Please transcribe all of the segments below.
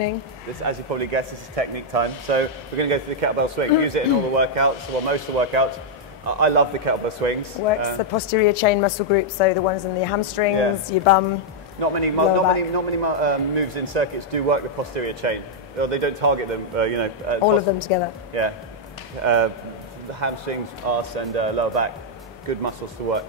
morning. This, as you probably guessed, this is technique time. So we're going to go through the kettlebell swing. Use it in all the workouts, well, most of the workouts. I love the kettlebell swings. Works the posterior chain muscle group, so the ones in the hamstrings, your bum. Not many moves in circuits do work the posterior chain. They don't target them, all of them together. Yeah. The hamstrings, arse, and lower back, good muscles to work.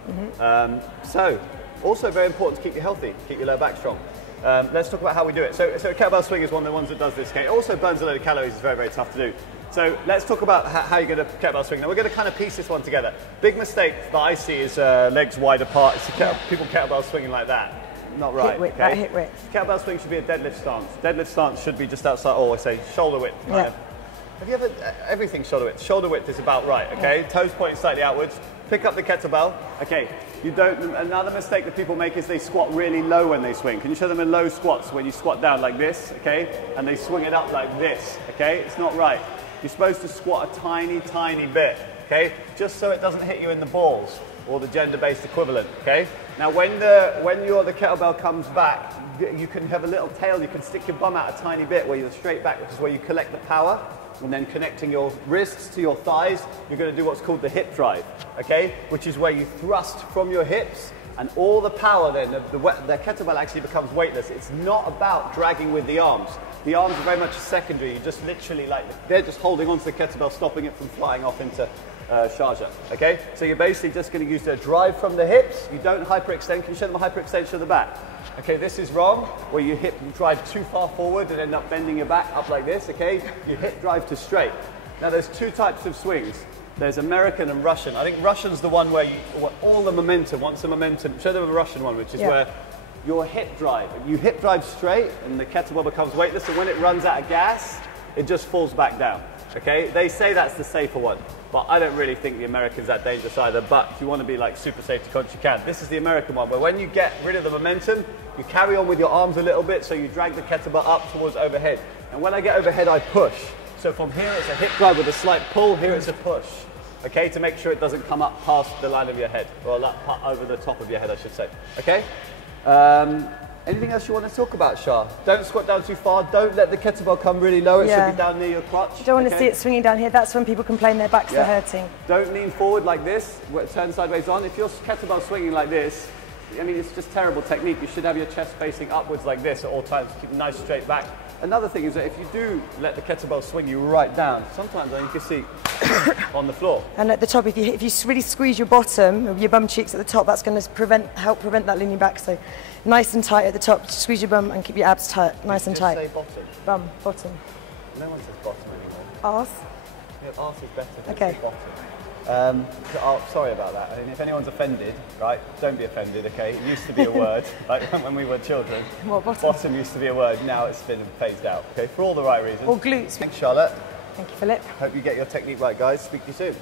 So, also very important to keep you healthy, keep your lower back strong. Let's talk about how we do it. So a kettlebell swing is one of the ones that does this. Okay? It also burns a load of calories. It's very, very tough to do. So let's talk about how you're going to kettlebell swing. Now we're going to kind of piece this one together. Big mistake that I see is legs wide apart. It's people kettlebell swinging like that. Not right. Hip width, okay? hip width. Kettlebell swing should be a deadlift stance. Deadlift stance should be just outside, or I say shoulder width. Yeah. Have you ever, everything shoulder width? Shoulder width is about right, okay? Toes pointing slightly outwards. Pick up the kettlebell. Okay, another mistake that people make is they squat really low when they swing. Can you show them a low squat? So when you squat down like this, okay? And they swing it up like this, okay? It's not right. You're supposed to squat a tiny, tiny bit, okay? Just so it doesn't hit you in the balls, or the gender-based equivalent, okay? Now when the kettlebell comes back, you can have a little tail, you can stick your bum out a tiny bit where you're straight back, which is where you collect the power, and then connecting your wrists to your thighs, you're going to do what's called the hip drive, okay? Which is where you thrust from your hips, and all the power then, the kettlebell actually becomes weightless. It's not about dragging with the arms. The arms are very much secondary. You just literally they're just holding onto the kettlebell, stopping it from flying off into Sharjah, okay? So you're basically just going to use the drive from the hips. You don't hyperextend. Can you show them a hyperextension of the back? Okay, this is wrong, where you hip drive too far forward and end up bending your back up like this, okay? You hip drive to straight. Now there's two types of swings. There's American and Russian. I think Russian's the one where all the momentum, once the momentum, show them the Russian one, which is where your hip drive, you hip drive straight and the kettlebell becomes weightless, and when it runs out of gas, it just falls back down, okay? They say that's the safer one, but I don't really think the American's that dangerous either, but if you want to be like super safety conscious, you can. This is the American one, where when you get rid of the momentum, you carry on with your arms a little bit, so you drag the kettlebell up towards overhead. And when I get overhead, I push. So from here, it's a hip drive with a slight pull, here it's a push. Okay, to make sure it doesn't come up past the line of your head, or over the top of your head, I should say. Okay? Anything else you want to talk about, Shah? Don't squat down too far. Don't let the kettlebell come really low. It should be down near your crotch. You don't want to see it swinging down here. That's when people complain their backs are hurting. Don't lean forward like this. Turn sideways on. If your kettlebell swinging like this, I mean, it's just terrible technique. You should have your chest facing upwards like this at all times. Keep a nice straight back. Another thing is that if you do let the kettlebell swing you right down, sometimes you can see on the floor. And at the top, if you really squeeze your bottom, your bum cheeks at the top, that's going to help prevent that leaning back. So nice and tight at the top. Squeeze your bum and keep your abs tight, nice and tight. Say bottom. Bum, bottom. No one says bottom anymore. Arse? Yeah, arse is better. Okay. Bottom. Sorry about that. I mean, if anyone's offended, right, don't be offended, okay? It used to be a word, like when we were children. What, bottom? Bottom used to be a word, now it's been phased out, okay? For all the right reasons. Or glutes. Thanks, Charlotte. Thank you, Philip. Hope you get your technique right, guys. Speak to you soon.